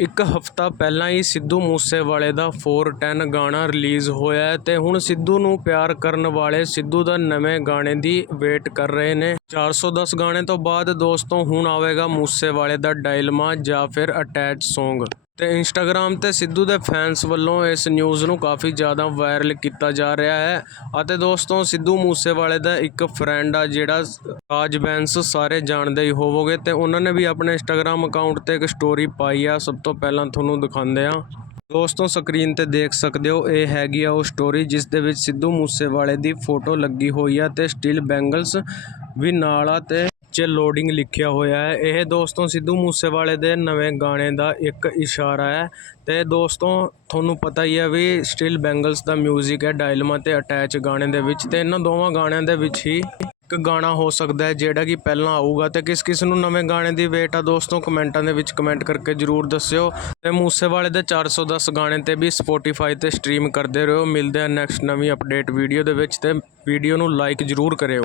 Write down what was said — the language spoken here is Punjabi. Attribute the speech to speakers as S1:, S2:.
S1: ਇੱਕ ਹਫ਼ਤਾ ਪਹਿਲਾਂ ਹੀ ਸਿੱਧੂ ਮੂਸੇਵਾਲੇ ਦਾ 410 ਗਾਣਾ ਰਿਲੀਜ਼ ਹੋਇਆ ਹੈ ਤੇ ਹੁਣ ਸਿੱਧੂ ਨੂੰ ਪਿਆਰ ਕਰਨ ਵਾਲੇ ਸਿੱਧੂ ਦਾ ਨਵੇਂ ਗਾਣੇ ਦੀ ਵੇਟ ਕਰ ਰਹੇ ਨੇ। 410 ਗਾਣੇ ਤੋਂ ਬਾਅਦ ਦੋਸਤੋ ਹੁਣ ਆਵੇਗਾ ਮੂਸੇਵਾਲੇ ਦਾ ਡਾਇਲਮਾ ਜਾਂ ਫਿਰ ਅਟੈਚ Song ਅਤੇ ਇੰਸਟਾਗ੍ਰਾਮ ਤੇ ਸਿੱਧੂ ਦੇ ਫੈਨਸ ਵੱਲੋਂ ਇਸ ਨਿਊਜ਼ ਨੂੰ ਕਾਫੀ ਜ਼ਿਆਦਾ ਵਾਇਰਲ ਕੀਤਾ ਜਾ ਰਿਹਾ ਹੈ। ਅਤੇ ਦੋਸਤੋ, ਸਿੱਧੂ ਮੂਸੇਵਾਲੇ ਦਾ ਇੱਕ ਫਰੈਂਡ ਆ ਜਿਹੜਾ ਰਾਜ ਬੈਂਸ ਸਾਰੇ ਜਾਣਦੇ ਹੀ ਹੋਵੋਗੇ ਅਤੇ ਉਹਨਾਂ ਨੇ ਵੀ ਆਪਣੇ ਇੰਸਟਾਗ੍ਰਾਮ ਅਕਾਊਂਟ ਤੇ ਇੱਕ ਸਟੋਰੀ ਪਾਈ ਆ। ਸਭ ਤੋਂ ਪਹਿਲਾਂ ਤੁਹਾਨੂੰ ਦਿਖਾਉਂਦੇ ਆ ਦੋਸਤੋ ਸਕਰੀਨ ਤੇ ਦੇਖ ਸਕਦੇ ਹੋ, ਇਹ ਹੈਗੀ ਆ ਉਹ ਸਟੋਰੀ ਜਿਸ ਦੇ ਵਿੱਚ ਸਿੱਧੂ ਮੂਸੇਵਾਲੇ ਦੀ ਫੋਟੋ ਲੱਗੀ ਹੋਈ ਆ ਤੇ ਸਟੀਲ ਬੈਂਗਲਸ ਵੀ ਨਾਲ ਆ ਤੇ ਚ ਲੋਡਿੰਗ ਲਿਖਿਆ ਹੋਇਆ ਹੈ। ਇਹ ਦੋਸਤੋ ਸਿੱਧੂ ਮੂਸੇਵਾਲੇ ਦੇ ਨਵੇਂ ਗਾਣੇ ਦਾ ਇੱਕ ਇਸ਼ਾਰਾ ਹੈ ਤੇ ਦੋਸਤੋ ਤੁਹਾਨੂੰ ਪਤਾ ਹੀ ਹੈ ਵੀ ਸਟਿਲ ਬੈਂਗਲਸ ਦਾ 뮤직 ਹੈ ਡਾਇਲਮਾ ਤੇ ਅਟੈਚ ਗਾਣੇ ਦੇ ਵਿੱਚ ਤੇ ਇਹਨਾਂ ਦੋਵਾਂ ਗਾਣਿਆਂ ਦੇ ਵਿੱਚ ਹੀ ਇੱਕ ਗਾਣਾ ਹੋ ਸਕਦਾ ਹੈ ਜਿਹੜਾ ਕਿ ਪਹਿਲਾਂ ਆਊਗਾ ਤੇ ਕਿਸ ਕਿਸ ਨੂੰ ਨਵੇਂ ਗਾਣੇ ਦੀ ਵੇਟ ਆ ਦੋਸਤੋ ਕਮੈਂਟਾਂ ਦੇ ਵਿੱਚ ਕਮੈਂਟ ਕਰਕੇ ਜਰੂਰ ਦੱਸਿਓ। ਤੇ ਮੂਸੇਵਾਲੇ ਦੇ 410 ਗਾਣੇ ਤੇ ਵੀ ਸਪੋਟੀਫਾਈ ਤੇ ਸਟ੍ਰੀਮ ਕਰਦੇ ਰਹੋ। ਮਿਲਦੇ ਆ ਨੈਕਸਟ ਨਵੀਂ ਅਪਡੇਟ ਵੀਡੀਓ ਦੇ ਵਿੱਚ ਤੇ ਵੀਡੀਓ ਨੂੰ ਲਾਈਕ ਜਰੂਰ ਕਰਿਓ।